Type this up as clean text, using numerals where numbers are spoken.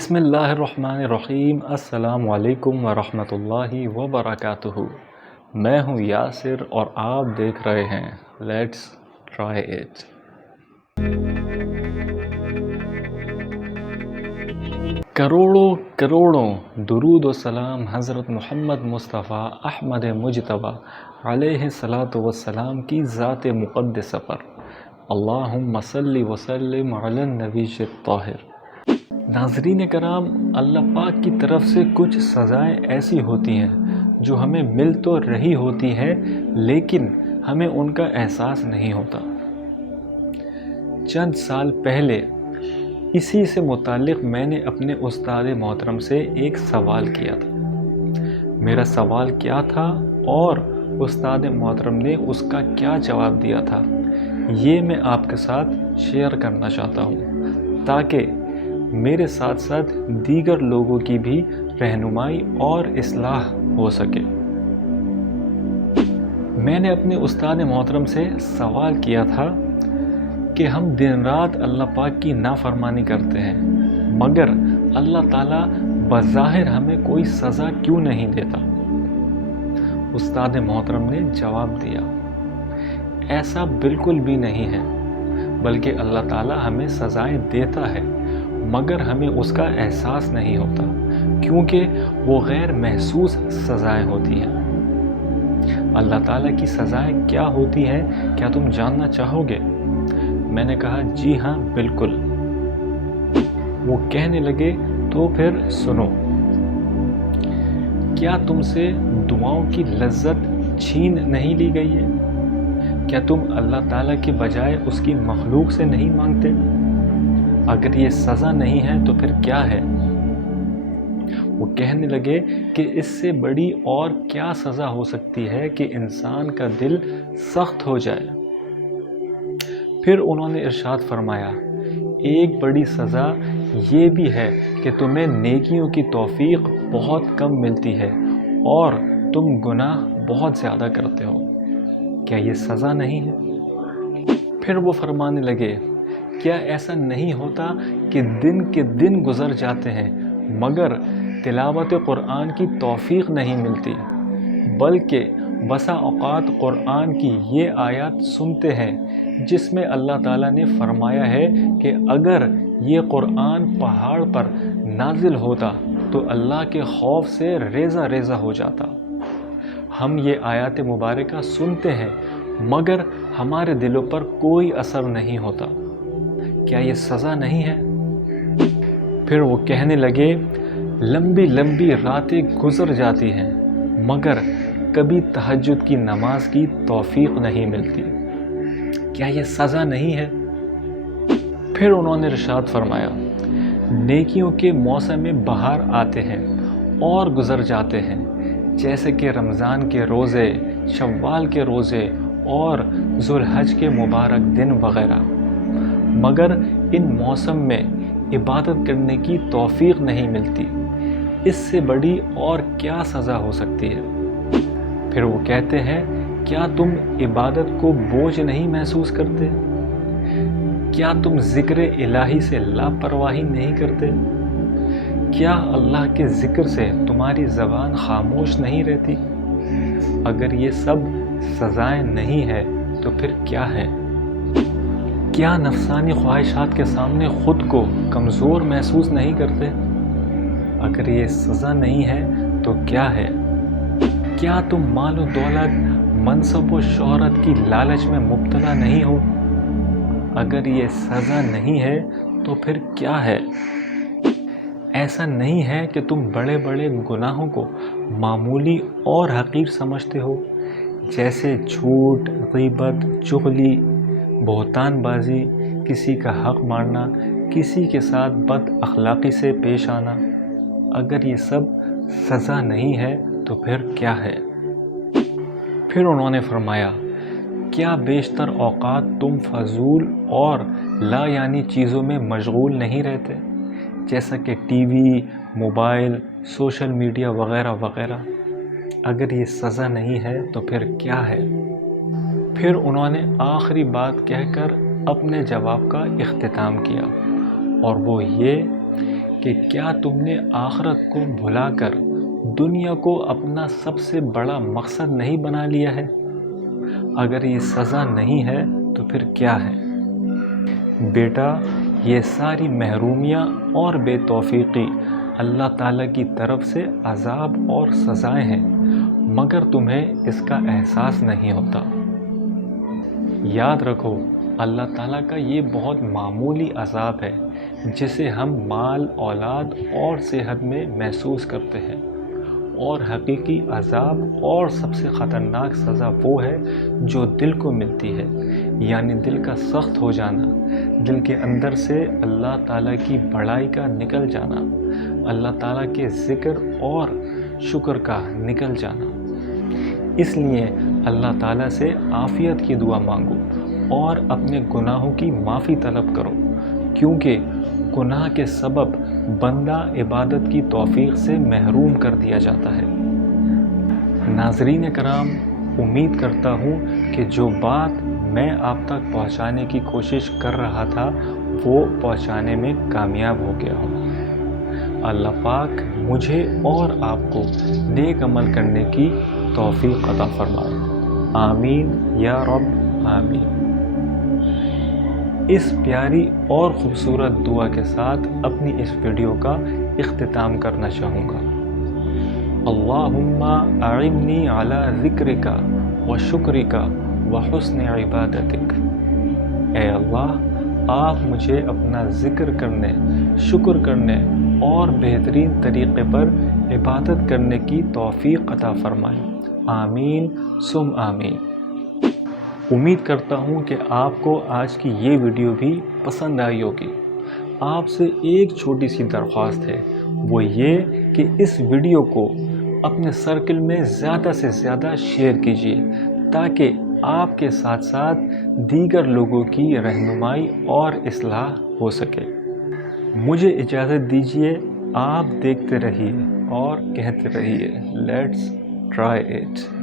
بسم اللہ الرحمن الرحیم۔ السلام علیکم ورحمۃ اللہ وبرکاتہ۔ میں ہوں یاسر اور آپ دیکھ رہے ہیں لیٹس ٹرائی اٹ۔ کروڑوں کروڑوں درود و سلام حضرت محمد مصطفیٰ احمد مجتبیٰ علیہ الصلاۃ والسلام کی ذات مقدسہ پر۔ اللہم صلی وسلم علی النبی الطاہر۔ ناظرین کرام، اللہ پاک کی طرف سے کچھ سزائیں ایسی ہوتی ہیں جو ہمیں مل تو رہی ہوتی ہیں لیکن ہمیں ان کا احساس نہیں ہوتا۔ چند سال پہلے اسی سے متعلق میں نے اپنے استاد محترم سے ایک سوال کیا تھا۔ میرا سوال کیا تھا اور استاد محترم نے اس کا کیا جواب دیا تھا، یہ میں آپ کے ساتھ شیئر کرنا چاہتا ہوں تاکہ میرے ساتھ ساتھ دیگر لوگوں کی بھی رہنمائی اور اصلاح ہو سکے۔ میں نے اپنے استاد محترم سے سوال کیا تھا کہ ہم دن رات اللہ پاک کی نافرمانی کرتے ہیں مگر اللہ تعالیٰ بظاہر ہمیں کوئی سزا کیوں نہیں دیتا؟ استاد محترم نے جواب دیا، ایسا بالکل بھی نہیں ہے، بلکہ اللہ تعالیٰ ہمیں سزائیں دیتا ہے مگر ہمیں اس کا احساس نہیں ہوتا کیونکہ وہ غیر محسوس سزائیں ہوتی ہیں۔ اللہ تعالیٰ کی سزائیں کیا ہوتی ہیں، کیا تم جاننا چاہو گے؟ میں نے کہا جی ہاں بالکل۔ وہ کہنے لگے تو پھر سنو، کیا تم سے دعاؤں کی لذت چھین نہیں لی گئی ہے؟ کیا تم اللہ تعالیٰ کے بجائے اس کی مخلوق سے نہیں مانگتے؟ اگر یہ سزا نہیں ہے تو پھر کیا ہے؟ وہ کہنے لگے کہ اس سے بڑی اور کیا سزا ہو سکتی ہے کہ انسان کا دل سخت ہو جائے۔ پھر انہوں نے ارشاد فرمایا، ایک بڑی سزا یہ بھی ہے کہ تمہیں نیکیوں کی توفیق بہت کم ملتی ہے اور تم گناہ بہت زیادہ کرتے ہو۔ کیا یہ سزا نہیں ہے؟ پھر وہ فرمانے لگے، کیا ایسا نہیں ہوتا کہ دن کے دن گزر جاتے ہیں مگر تلاوت قرآن کی توفیق نہیں ملتی، بلکہ بسا اوقات قرآن کی یہ آیات سنتے ہیں جس میں اللہ تعالیٰ نے فرمایا ہے کہ اگر یہ قرآن پہاڑ پر نازل ہوتا تو اللہ کے خوف سے ریزہ ریزہ ہو جاتا۔ ہم یہ آیات مبارکہ سنتے ہیں مگر ہمارے دلوں پر کوئی اثر نہیں ہوتا۔ کیا یہ سزا نہیں ہے؟ پھر وہ کہنے لگے، لمبی لمبی راتیں گزر جاتی ہیں مگر کبھی تہجد کی نماز کی توفیق نہیں ملتی۔ کیا یہ سزا نہیں ہے؟ پھر انہوں نے ارشاد فرمایا، نیکیوں کے موسم بہار آتے ہیں اور گزر جاتے ہیں جیسے کہ رمضان کے روزے، شوال کے روزے اور ذوالحج کے مبارک دن وغیرہ، مگر ان موسم میں عبادت کرنے کی توفیق نہیں ملتی۔ اس سے بڑی اور کیا سزا ہو سکتی ہے؟ پھر وہ کہتے ہیں، کیا تم عبادت کو بوجھ نہیں محسوس کرتے؟ کیا تم ذکر الہی سے لاپرواہی نہیں کرتے؟ کیا اللہ کے ذکر سے تمہاری زبان خاموش نہیں رہتی؟ اگر یہ سب سزائیں نہیں ہے تو پھر کیا ہے؟ کیا نفسانی خواہشات کے سامنے خود کو کمزور محسوس نہیں کرتے؟ اگر یہ سزا نہیں ہے تو کیا ہے؟ کیا تم مال و دولت، منصب و شہرت کی لالچ میں مبتلا نہیں ہو؟ اگر یہ سزا نہیں ہے تو پھر کیا ہے؟ ایسا نہیں ہے کہ تم بڑے بڑے گناہوں کو معمولی اور حقیر سمجھتے ہو، جیسے جھوٹ، غیبت، چغلی، بہتان بازی، کسی کا حق مارنا، کسی کے ساتھ بد اخلاقی سے پیش آنا۔ اگر یہ سب سزا نہیں ہے تو پھر کیا ہے؟ پھر انہوں نے فرمایا، کیا بیشتر اوقات تم فضول اور لا یعنی چیزوں میں مشغول نہیں رہتے، جیسا کہ T V, mobile, social media وغیرہ وغیرہ؟ اگر یہ سزا نہیں ہے تو پھر کیا ہے؟ پھر انہوں نے آخری بات کہہ کر اپنے جواب کا اختتام کیا اور وہ یہ کہ کیا تم نے آخرت کو بھلا کر دنیا کو اپنا سب سے بڑا مقصد نہیں بنا لیا ہے؟ اگر یہ سزا نہیں ہے تو پھر کیا ہے؟ بیٹا، یہ ساری محرومیاں اور بے توفیقی اللہ تعالیٰ کی طرف سے عذاب اور سزائیں ہیں، مگر تمہیں اس کا احساس نہیں ہوتا۔ یاد رکھو، اللہ تعالیٰ کا یہ بہت معمولی عذاب ہے جسے ہم مال، اولاد اور صحت میں محسوس کرتے ہیں، اور حقیقی عذاب اور سب سے خطرناک سزا وہ ہے جو دل کو ملتی ہے، یعنی دل کا سخت ہو جانا، دل کے اندر سے اللہ تعالیٰ کی بڑائی کا نکل جانا، اللہ تعالیٰ کے ذکر اور شکر کا نکل جانا۔ اس لیے اللہ تعالیٰ سے عافیت کی دعا مانگو اور اپنے گناہوں کی معافی طلب کرو، کیونکہ گناہ کے سبب بندہ عبادت کی توفیق سے محروم کر دیا جاتا ہے۔ ناظرین کرام، امید کرتا ہوں کہ جو بات میں آپ تک پہنچانے کی کوشش کر رہا تھا وہ پہنچانے میں کامیاب ہو گیا ہوں۔ اللہ پاک مجھے اور آپ کو نیک عمل کرنے کی توفیق عطا فرمائے۔ آمین یا رب آمین۔ اس پیاری اور خوبصورت دعا کے ساتھ اپنی اس ویڈیو کا اختتام کرنا چاہوں گا۔ اللہم اعنی علی ذکرک و شکرک و حسن عبادتک۔ اے اللہ، آپ مجھے اپنا ذکر کرنے، شکر کرنے اور بہترین طریقے پر عبادت کرنے کی توفیق عطا فرمائیں۔ آمین ثم آمین۔ امید کرتا ہوں کہ آپ کو آج کی یہ ویڈیو بھی پسند آئی ہوگی۔ آپ سے ایک چھوٹی سی درخواست ہے، وہ یہ کہ اس ویڈیو کو اپنے سرکل میں زیادہ سے زیادہ شیئر کیجیے تاکہ آپ کے ساتھ ساتھ دیگر لوگوں کی رہنمائی اور اصلاح ہو سکے۔ مجھے اجازت دیجیے، آپ دیکھتے رہیے اور کہتے رہیے، لیٹس ٹرائی اٹ۔